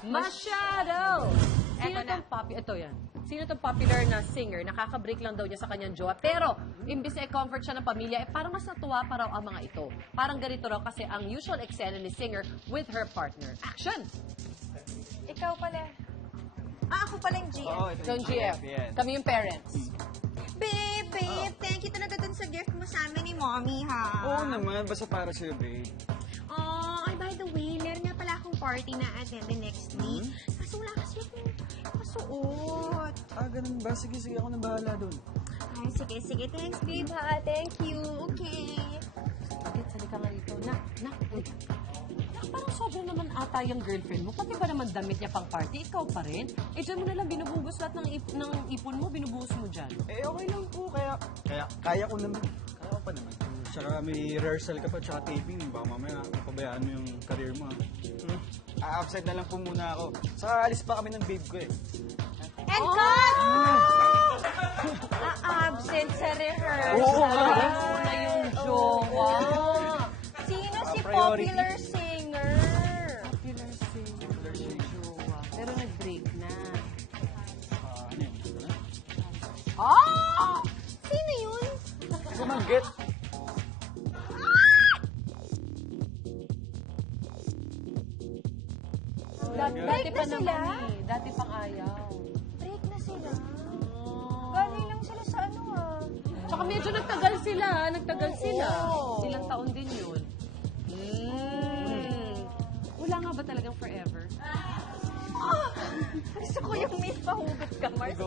Masyado! Sino Eto na. tong ito yan. Sino tong popular na singer, nakaka-break lang daw niya sa kanyang jowa. Pero, imbis na i-comfort siya ng pamilya, parang mas natuwa pa raw ang mga ito. Parang ganito raw kasi ang usual eksena ni singer with her partner. Action! Ikaw pala. Ako pala yung GF. Oo, ito So, yung GF, yes. kami yung parents. Babe, thank you talaga dun sa gift mo sa amin ni Mommy, ha? Oo naman, basta para sa'yo, babe. Oh, ay, by the way, meron nga pala akong party na attend next week. Kaso wala kasi akong masuot. Ganun ba? Sige, ako na bahala dun. Ay, sige. Thanks, babe, ha? Thank you. Okay. Bakit? Halika nga rito. Nak, parang sobrang naman ata yung girlfriend mo. Pati ba naman damit niya pang party? Ikaw pa rin? Dyan mo nalang binubuhos lahat ng ipon mo, binubuhos mo dyan. Okay lang po, kaya ko naman. Kaya ko pa naman. Tsaka may rehearsal ka pa, tsaka taping. Baka mamaya, pabayaan mo yung career mo. Absent na lang po muna ako. Saka alis pa kami ng babe ko eh. And cut! Absent sa rehearsal. Oo nga. Na yung jowa. Sino si Priority. popular singer? Popular singer. Jowa. Pero nag-break na. Ano yun? Sino yun? Sumanggit. Dati na pa sila? naman eh. Dati pang ayaw. Break na sila. Galing lang sila sa ano, Tsaka medyo nagtagal sila. Oo. Ilang taon din yun. Wala nga ba talagang forever? Gusto ko yung may pahugot ka, Mars.